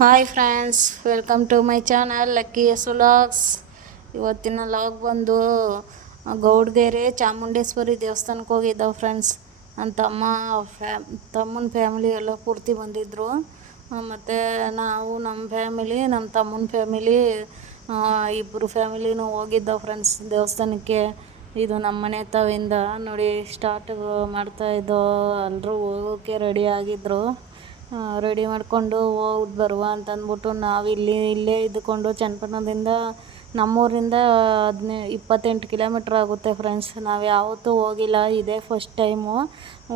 Hi friends, welcome to my channel lucky S vlogs. ಇವತ್ತಿನ log ಬಂದು ಗೌಡಗೆರೆ ಚಾಮುಂಡೇಶ್ವರಿ ದೇವಸ್ಥಾನಕ್ಕೆ ಹೋಗಿದ್ದಾವೆ friends. ನನ್ನ ತಮ್ಮನ ಫ್ಯಾಮಿಲಿ ಎಲ್ಲ ಪೂರ್ತಿ ಬಂದಿದ್ದರು. ಮತ್ತು ನಾವು ನಮ್ಮ ಫ್ಯಾಮಿಲಿ, ನಮ್ಮ ತಮ್ಮನ ಫ್ಯಾಮಿಲಿ, ಇಬ್ಬರು ಫ್ಯಾಮಿಲಿನೂ ಹೋಗಿದ್ದಾವೆ ಫ್ರೆಂಡ್ಸ್ ದೇವಸ್ಥಾನಕ್ಕೆ. ಇದು ನಮ್ಮ ಮನೆ ತಾವಿಂದ ನೋಡಿ ಸ್ಟಾರ್ಟ್ ಮಾಡ್ತಾಯಿದ್ದೋ. ಎಲ್ಲರೂ ಹೋಗೋಕ್ಕೆ ರೆಡಿ ಆಗಿದ್ದರು. ರೆಡಿ ಮಾಡಿಕೊಂಡು ಹೋಗಿ ಬರುವ ಅಂತಂದ್ಬಿಟ್ಟು ನಾವು ಇಲ್ಲೇ ಇದ್ದುಕೊಂಡು ಚನ್ನಪಟ್ಟಣದಿಂದ ನಮ್ಮೂರಿಂದ 28 ಕಿಲೋಮೀಟ್ರ್ ಆಗುತ್ತೆ ಫ್ರೆಂಡ್ಸ್. ನಾವು ಯಾವತ್ತೂ ಹೋಗಿಲ್ಲ, ಇದೇ ಫಸ್ಟ್ ಟೈಮು.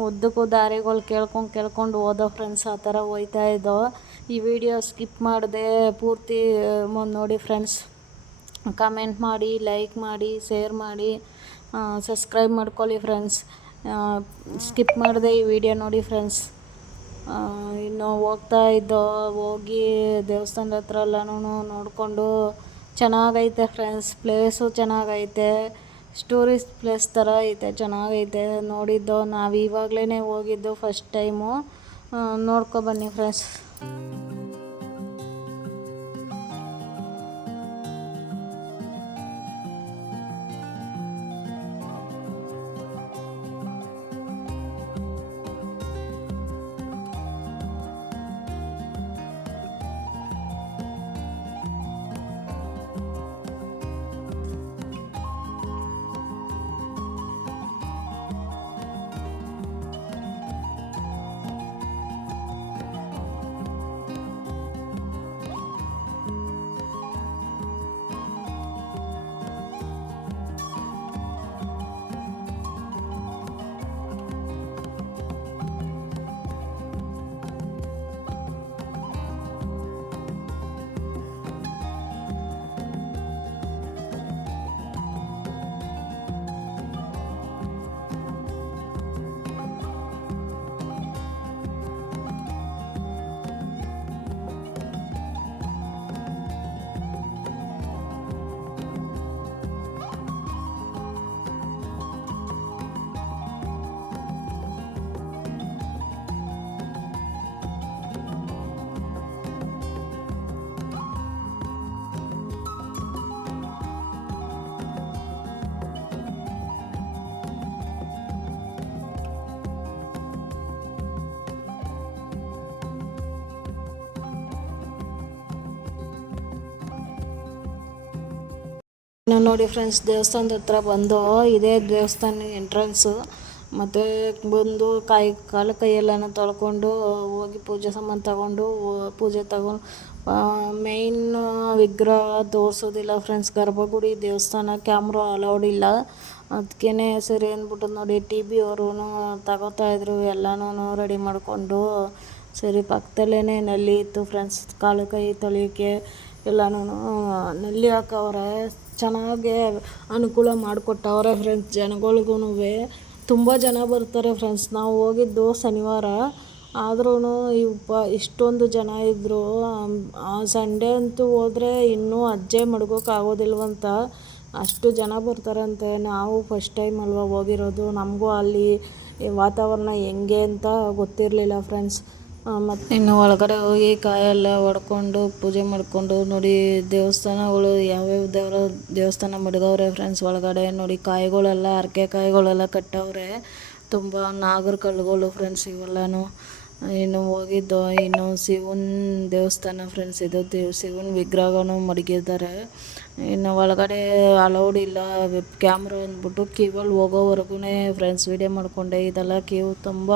ಉದ್ದಕ್ಕೂ ದಾರಿಗಳು ಕೇಳ್ಕೊಂಡು ಹೋದೋ ಫ್ರೆಂಡ್ಸ್. ಆ ಥರ ಹೋಗ್ತಾ ಇದ್ದೋ. ಈ ವಿಡಿಯೋ ಸ್ಕಿಪ್ ಮಾಡದೆ ಪೂರ್ತಿ ನೋಡಿ ಫ್ರೆಂಡ್ಸ್. ಕಮೆಂಟ್ ಮಾಡಿ, ಲೈಕ್ ಮಾಡಿ, ಶೇರ್ ಮಾಡಿ, ಸಬ್ಸ್ಕ್ರೈಬ್ ಮಾಡ್ಕೊಳ್ಳಿ ಫ್ರೆಂಡ್ಸ್. ಸ್ಕಿಪ್ ಮಾಡದೆ ಈ ವಿಡಿಯೋ ನೋಡಿ ಫ್ರೆಂಡ್ಸ್. ಇನ್ನು ಹೋಗ್ತಾ ಇದ್ದೋ. ಹೋಗಿ ದೇವಸ್ಥಾನದ ಹತ್ರ ಎಲ್ಲನೂ ನೋಡಿಕೊಂಡು ಚೆನ್ನಾಗೈತೆ ಫ್ರೆಂಡ್ಸ್. ಪ್ಲೇಸು ಚೆನ್ನಾಗೈತೆ, ಟೂರಿಸ್ಟ್ ಪ್ಲೇಸ್ ಥರ ಐತೆ, ಚೆನ್ನಾಗೈತೆ. ನೋಡಿದ್ದು ನಾವು ಇವಾಗಲೇ ಹೋಗಿದ್ದು ಫಸ್ಟ್ ಟೈಮು. ನೋಡ್ಕೊಬನ್ನಿ ಫ್ರೆಂಡ್ಸ್. ನೋಡಿ ಫ್ರೆಂಡ್ಸ್, ದೇವಸ್ಥಾನದ ಹತ್ರ ಬಂದು ಇದೇ ದೇವಸ್ಥಾನ ಎಂಟ್ರೆನ್ಸು. ಮತ್ತು ಬಂದು ಕಾಲು ಕೈಯೆಲ್ಲನ ತೊಳ್ಕೊಂಡು ಹೋಗಿ ಪೂಜೆ ಸಾಮಾನು ತಗೊಂಡು ಪೂಜೆ ತಗೊಂಡು ಮೇಯ್ನ್ ವಿಗ್ರಹ ತೋರಿಸೋದಿಲ್ಲ ಫ್ರೆಂಡ್ಸ್. ಗರ್ಭಗುಡಿ ದೇವಸ್ಥಾನ ಕ್ಯಾಮ್ರಾ ಅಲೌಡ್ ಇಲ್ಲ. ಅದಕ್ಕೇ ಸರಿ ಅಂದ್ಬಿಟ್ಟು ನೋಡಿ TB ಅವರು ತಗೋತಾಯಿದ್ರು. ಎಲ್ಲನೂ ರೆಡಿ ಮಾಡಿಕೊಂಡು ಸರಿ. ಪಕ್ಕದಲ್ಲೇ ನಲ್ಲಿ ಇತ್ತು ಫ್ರೆಂಡ್ಸ್. ಕಾಲು ಕೈ ತೊಳೆಯೋಕ್ಕೆ ಎಲ್ಲನೂ ನಲ್ಲಿ ಹಾಕವ್ರೆ. ಚೆನ್ನಾಗೇ ಅನುಕೂಲ ಮಾಡಿಕೊಟ್ಟವ್ರೆ ಫ್ರೆಂಡ್ಸ್. ಜನಗಳಿಗೂ ತುಂಬ ಜನ ಬರ್ತಾರೆ ಫ್ರೆಂಡ್ಸ್. ನಾವು ಹೋಗಿದ್ದು ಶನಿವಾರ, ಆದ್ರೂ ಇಷ್ಟೊಂದು ಜನ ಇದ್ದರು. ಸಂಡೇ ಅಂತೂ ಹೋದರೆ ಇನ್ನೂ ಅಜ್ಜೆ ಮಡಗೋಕ್ಕಾಗೋದಿಲ್ವಂತ, ಅಷ್ಟು ಜನ ಬರ್ತಾರಂತೆ. ನಾವು ಫಸ್ಟ್ ಟೈಮ್ ಅಲ್ವಾ ಹೋಗಿರೋದು, ನಮಗೂ ಅಲ್ಲಿ ವಾತಾವರಣ ಹೆಂಗೆ ಅಂತ ಗೊತ್ತಿರಲಿಲ್ಲ ಫ್ರೆಂಡ್ಸ್. ಮತ್ತು ಇನ್ನು ಒಳಗಡೆ ಹೋಗಿ ಕಾಯೆಲ್ಲ ಹೊಡ್ಕೊಂಡು ಪೂಜೆ ಮಾಡಿಕೊಂಡು ನೋಡಿ ದೇವಸ್ಥಾನಗಳು ಯಾವ್ಯಾವ ದೇವಸ್ಥಾನ ಮಡಗವ್ರೆ ಫ್ರೆಂಡ್ಸ್. ಒಳಗಡೆ ನೋಡಿ ಕಾಯಿಗಳೆಲ್ಲ ಹರಕೆ ಕಾಯಿಗಳೆಲ್ಲ ಕಟ್ಟವ್ರೆ. ತುಂಬ ನಾಗರ ಕಲ್ಲುಗಳು ಫ್ರೆಂಡ್ಸ್ ಇವೆಲ್ಲನೂ. ಇನ್ನು ಹೋಗಿದ್ದು ಇನ್ನು ಶಿವನ ದೇವಸ್ಥಾನ ಫ್ರೆಂಡ್ಸ್. ಇದು ಶಿವನ ವಿಗ್ರಹನೂ ಮಡಗಿದ್ದಾರೆ. ಇನ್ನು ಒಳಗಡೆ ಅಲೌಡ್ ಇಲ್ಲ ಕ್ಯಾಮ್ರಾ ಅಂದ್ಬಿಟ್ಟು ಕ್ಯೂವಲ್ಲಿ ಹೋಗೋವರೆಗೂ ಫ್ರೆಂಡ್ಸ್ ವಿಡಿಯೋ ಮಾಡಿಕೊಂಡೆ. ಇದೆಲ್ಲ ಕ್ಯೂ ತುಂಬ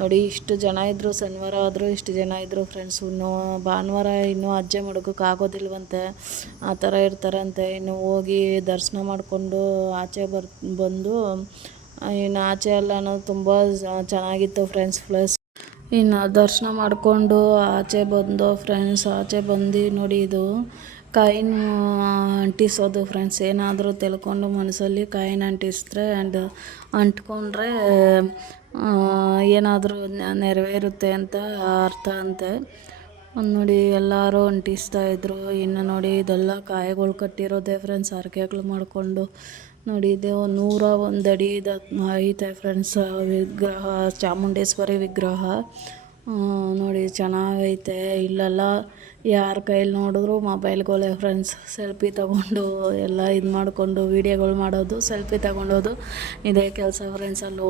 ನೋಡಿ. ಇಷ್ಟು ಜನ ಇದ್ದರು, ಶನಿವಾರ ಆದರೂ ಇಷ್ಟು ಜನ ಇದ್ದರು ಫ್ರೆಂಡ್ಸ್. ಇನ್ನು ಭಾನುವಾರ ಇನ್ನೂ ಅಜ್ಜೆ ಮಡಗೋಕ್ಕೆ ಆಗೋದಿಲ್ವಂತೆ, ಆ ಥರ ಇರ್ತಾರಂತೆ. ಇನ್ನು ಹೋಗಿ ದರ್ಶನ ಮಾಡಿಕೊಂಡು ಆಚೆ ಬಂದು ಇನ್ನು ಆಚೆ ಎಲ್ಲನೂ ತುಂಬ ಚೆನ್ನಾಗಿತ್ತು ಫ್ರೆಂಡ್ಸ್ ಪ್ಲೇಸ್. ಇನ್ನು ದರ್ಶನ ಮಾಡಿಕೊಂಡು ಆಚೆ ಬಂದು ಫ್ರೆಂಡ್ಸ್. ಆಚೆ ಬಂದು ನೋಡಿ ಇದು ಕಾಯಿನ್ ಅಂಟಿಸೋದು ಫ್ರೆಂಡ್ಸ್. ಏನಾದರೂ ತಿಳ್ಕೊಂಡು ಮನಸ್ಸಲ್ಲಿ ಕಾಯಿನ್ ಅಂಟಿಸಿದ್ರೆ ಅಂಟ್ಕೊಂಡ್ರೆ ಏನಾದರೂ ನೆರವೇರುತ್ತೆ ಅಂತ ಅರ್ಥ ಅಂತೆ. ನೋಡಿ ಎಲ್ಲರೂ ಅಂಟಿಸ್ತಾಯಿದ್ರು. ಇನ್ನು ನೋಡಿ ಇದೆಲ್ಲ ಕಾಯಿಗಳು ಕಟ್ಟಿರೋದೆ ಫ್ರೆಂಡ್ಸ್. ಹರಕೆಗಳು ಮಾಡಿಕೊಂಡು ನೋಡಿ ಇದು 101 ಅಡಿ ಐತೆ ಫ್ರೆಂಡ್ಸ್ ವಿಗ್ರಹ, ಚಾಮುಂಡೇಶ್ವರಿ ವಿಗ್ರಹ. ನೋಡಿ ಚೆನ್ನಾಗೈತೆ. ಇಲ್ಲೆಲ್ಲ ಯಾರ ಕೈಲಿ ನೋಡಿದ್ರು ಮೊಬೈಲ್ಗಳೇ ಫ್ರೆಂಡ್ಸ್. ಸೆಲ್ಫಿ ತಗೊಂಡು ಎಲ್ಲ ಇದು ಮಾಡಿಕೊಂಡು ವೀಡಿಯೋಗಳು ಮಾಡೋದು, ಸೆಲ್ಫಿ ತಗೊಂಡೋದು ಇದೇ ಕೆಲಸ ಫ್ರೆಂಡ್ಸ್. ಅಲ್ಲಿ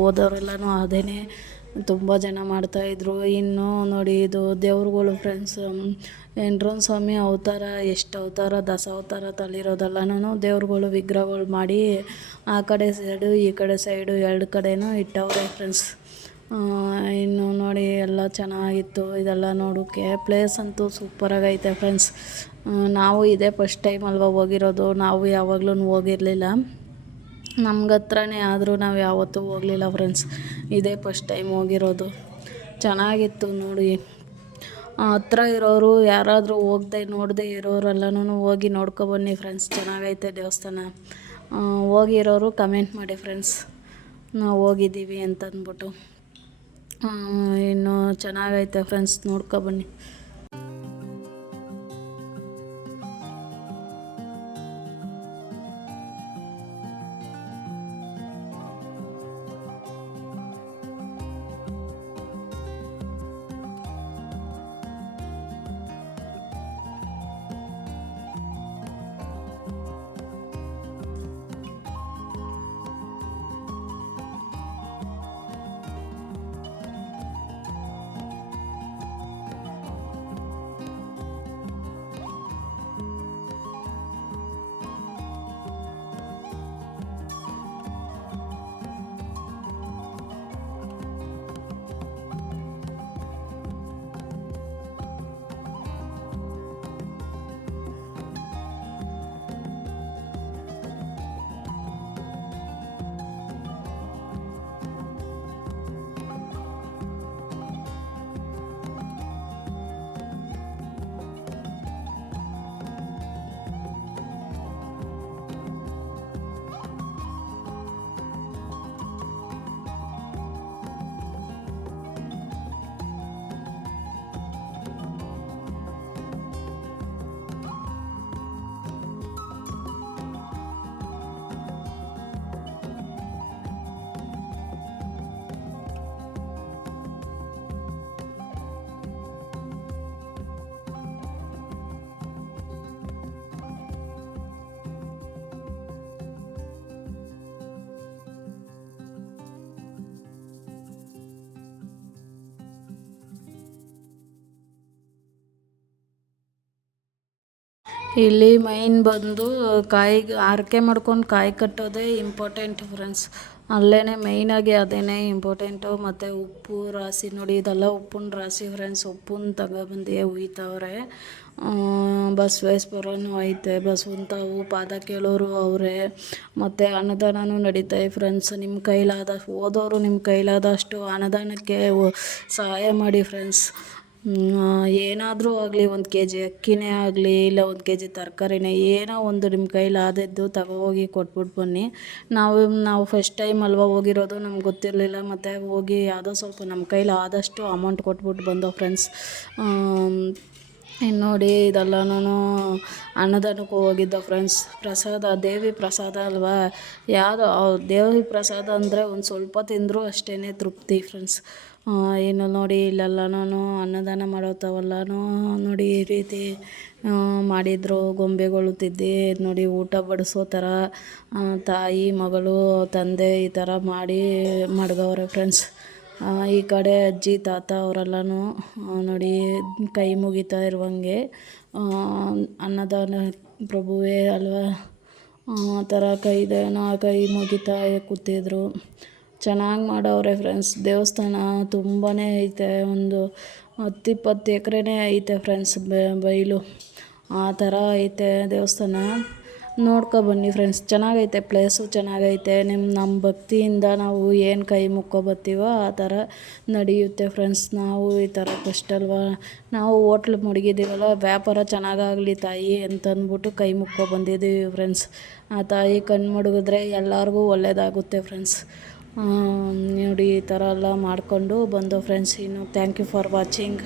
ಹೋದವರೆಲ್ಲನೂ ಅದೇನೇ ತುಂಬ ಜನ ಮಾಡ್ತಾಯಿದ್ರು. ಇನ್ನು ನೋಡಿ ಇದು ದೇವ್ರುಗಳು ಫ್ರೆಂಡ್ಸ್. ವೆಂಕಟರಮಣ ಸ್ವಾಮಿ ಅವತಾರ, ಎಷ್ಟು ಅವತಾರ, ದಶಾವತಾರ ತಲ್ಲಿರೋದೆಲ್ಲನೂ ದೇವ್ರುಗಳು ವಿಗ್ರಹಗಳು ಮಾಡಿ ಆ ಕಡೆ ಸೈಡು ಈ ಕಡೆ ಸೈಡು ಎರಡು ಕಡೆನೂ ಇಟ್ಟವ್ರೆ ಫ್ರೆಂಡ್ಸ್. ಇನ್ನು ನೋಡಿ ಎಲ್ಲ ಚೆನ್ನಾಗಿತ್ತು. ಇದೆಲ್ಲ ನೋಡೋಕ್ಕೆ ಪ್ಲೇಸ್ ಅಂತೂ ಸೂಪರಾಗೈತೆ ಫ್ರೆಂಡ್ಸ್. ನಾವು ಇದೇ ಫಸ್ಟ್ ಟೈಮ್ ಅಲ್ವಾ ಹೋಗಿರೋದು. ನಾವು ಯಾವಾಗಲೂ ಹೋಗಿರಲಿಲ್ಲ, ನಮ್ಗೆ ಹತ್ರನೇ ಆದರೂ ನಾವು ಯಾವತ್ತೂ ಹೋಗಲಿಲ್ಲ ಫ್ರೆಂಡ್ಸ್. ಇದೇ ಫಸ್ಟ್ ಟೈಮ್ ಹೋಗಿರೋದು. ಚೆನ್ನಾಗಿತ್ತು ನೋಡಿ. ಹತ್ರ ಇರೋರು ಯಾರಾದರೂ ನೋಡದೆ ಇರೋರೆಲ್ಲನೂ ಹೋಗಿ ನೋಡ್ಕೊಬನ್ನಿ ಫ್ರೆಂಡ್ಸ್. ಚೆನ್ನಾಗೈತೆ ದೇವಸ್ಥಾನ. ಹೋಗಿರೋರು ಕಮೆಂಟ್ ಮಾಡಿ ಫ್ರೆಂಡ್ಸ್, ನಾವು ಹೋಗಿದ್ದೀವಿ ಅಂತಂದ್ಬಿಟ್ಟು. ಇನ್ನು ಚೆನ್ನಾಗೈತೆ ಫ್ರೆಂಡ್ಸ್, ನೋಡ್ಕೊಬನ್ನಿ. ಇಲ್ಲಿ ಮೈನ್ ಬಂದು ಕಾಯಿಗೆ ಆರಕೆ ಮಾಡ್ಕೊಂಡು ಕಾಯಿ ಕಟ್ಟೋದೇ ಇಂಪಾರ್ಟೆಂಟ್ ಫ್ರೆಂಡ್ಸ್. ಅಲ್ಲೇ ಮೈನಾಗಿ ಅದೇ ಇಂಪಾರ್ಟೆಂಟು. ಮತ್ತು ಉಪ್ಪು ರಾಶಿ ನೋಡಿ, ಇದೆಲ್ಲ ಉಪ್ಪಿನ ರಾಶಿ ಫ್ರೆಂಡ್ಸ್. ಉಪ್ಪನ್ನ ತಗೊಬಂದು ಹುಯ್ತವ್ರೆ. ಬಸವೇಶ್ವರನೂ ಐತೆ, ಬಸವನ ತಾವು ಪಾದ ಕೇಳೋರು ಅವರೇ. ಮತ್ತು ಅನ್ನದಾನವೂ ನಡೀತಾಯಿ ಫ್ರೆಂಡ್ಸ್. ನಿಮ್ಮ ಕೈಲಾದಷ್ಟು ಹೋದವರು ನಿಮ್ಮ ಕೈಲಾದಷ್ಟು ಅನ್ನದಾನಕ್ಕೆ ಸಹಾಯ ಮಾಡಿ ಫ್ರೆಂಡ್ಸ್. ಏನಾದರೂ ಆಗಲಿ, 1 kg ಅಕ್ಕಿನೇ ಆಗಲಿ, ಇಲ್ಲ 1 kg ತರಕಾರಿನೇ, ಏನೋ ಒಂದು ನಿಮ್ಮ ಕೈಲಾದದ್ದು ಹೋಗಿ ಕೊಟ್ಬಿಟ್ಟು ಬನ್ನಿ. ನಾವು ಫಸ್ಟ್ ಟೈಮ್ ಅಲ್ವಾ ಹೋಗಿರೋದು, ನಮ್ಗೆ ಗೊತ್ತಿರಲಿಲ್ಲ. ಮತ್ತು ಹೋಗಿ ಯಾವುದೋ ಸ್ವಲ್ಪ ನಮ್ಮ ಕೈಲಾದಷ್ಟು ಅಮೌಂಟ್ ಕೊಟ್ಬಿಟ್ಟು ಬಂದೋ ಫ್ರೆಂಡ್ಸ್. ಇನ್ನು ನೋಡಿ ಇದೆಲ್ಲನೂ ಅನ್ನದಾನಕ್ಕೆ ಹೋಗಿದ್ದೋ ಫ್ರೆಂಡ್ಸ್. ಪ್ರಸಾದ, ದೇವಿ ಪ್ರಸಾದ ಅಲ್ವಾ, ಯಾವುದೋ ದೇವಿ ಪ್ರಸಾದ ಅಂದರೆ ಒಂದು ಸ್ವಲ್ಪ ತಿಂದರೂ ಅಷ್ಟೇ ತೃಪ್ತಿ ಫ್ರೆಂಡ್ಸ್. ಇನ್ನು ನೋಡಿ ಇಲ್ಲೆಲ್ಲನೂ ಅನ್ನದಾನ ಮಾಡೋತವೆಲ್ಲನೂ ನೋಡಿ ಈ ರೀತಿ ಮಾಡಿದ್ರು. ಗೊಂಬೆಗಳು ತಿದ್ದಿ ನೋಡಿ ಊಟ ಬಡಿಸೋ ಥರ ತಾಯಿ, ಮಗಳು, ತಂದೆ ಈ ಥರ ಮಾಡಿ ಮಡ್ಗವ್ರೆ ಫ್ರೆಂಡ್ಸ್. ಈ ಕಡೆ ಅಜ್ಜಿ ತಾತ ಅವರೆಲ್ಲನೂ ನೋಡಿ ಕೈ ಮುಗಿತಾ ಇರುವಂಗೆ ಅನ್ನದಾನ ಪ್ರಭುವೇ ಅಲ್ವಾ, ಆ ಥರ ಕೈ ಮುಗಿತಾ ಕೂತಿದ್ರು. ಚೆನ್ನಾಗಿ ಮಾಡವ್ರೆ ಫ್ರೆಂಡ್ಸ್. ದೇವಸ್ಥಾನ ತುಂಬಾ ಐತೆ, ಒಂದು 10-20 ಎಕರೆನೇ ಐತೆ ಫ್ರೆಂಡ್ಸ್. ಬಯಲು ಆ ಥರ ಐತೆ ದೇವಸ್ಥಾನ. ನೋಡ್ಕೊಬನ್ನಿ ಫ್ರೆಂಡ್ಸ್. ಚೆನ್ನಾಗೈತೆ ಪ್ಲೇಸು, ಚೆನ್ನಾಗೈತೆ. ನಮ್ಮ ಭಕ್ತಿಯಿಂದ ನಾವು ಏನು ಕೈ ಮುಕ್ಕೊಬತ್ತೀವೋ ಆ ಥರ ನಡೆಯುತ್ತೆ ಫ್ರೆಂಡ್ಸ್. ನಾವು ಈ ಥರ ಫಸ್ಟ್ ಅಲ್ವಾ, ನಾವು ಹೋಟ್ಲು ಮಡಗಿದ್ದೀವಲ್ಲ, ವ್ಯಾಪಾರ ಚೆನ್ನಾಗಾಗಲಿ ತಾಯಿ ಅಂತಂದ್ಬಿಟ್ಟು ಕೈ ಮುಕ್ಕೊಬಂದಿದ್ದೀವಿ ಫ್ರೆಂಡ್ಸ್. ಆ ತಾಯಿ ಕಣ್ಣು ಮಡಗಿದ್ರೆ ಎಲ್ಲರಿಗೂ ಒಳ್ಳೆಯದಾಗುತ್ತೆ ಫ್ರೆಂಡ್ಸ್. ನೋಡಿ ಈ ಥರ ಎಲ್ಲ ಮಾಡಿಕೊಂಡು ಬಂದೋ ಫ್ರೆಂಡ್ಸ್. ಇನ್ನು ಥ್ಯಾಂಕ್ ಯು ಫಾರ್ ವಾಚಿಂಗ್.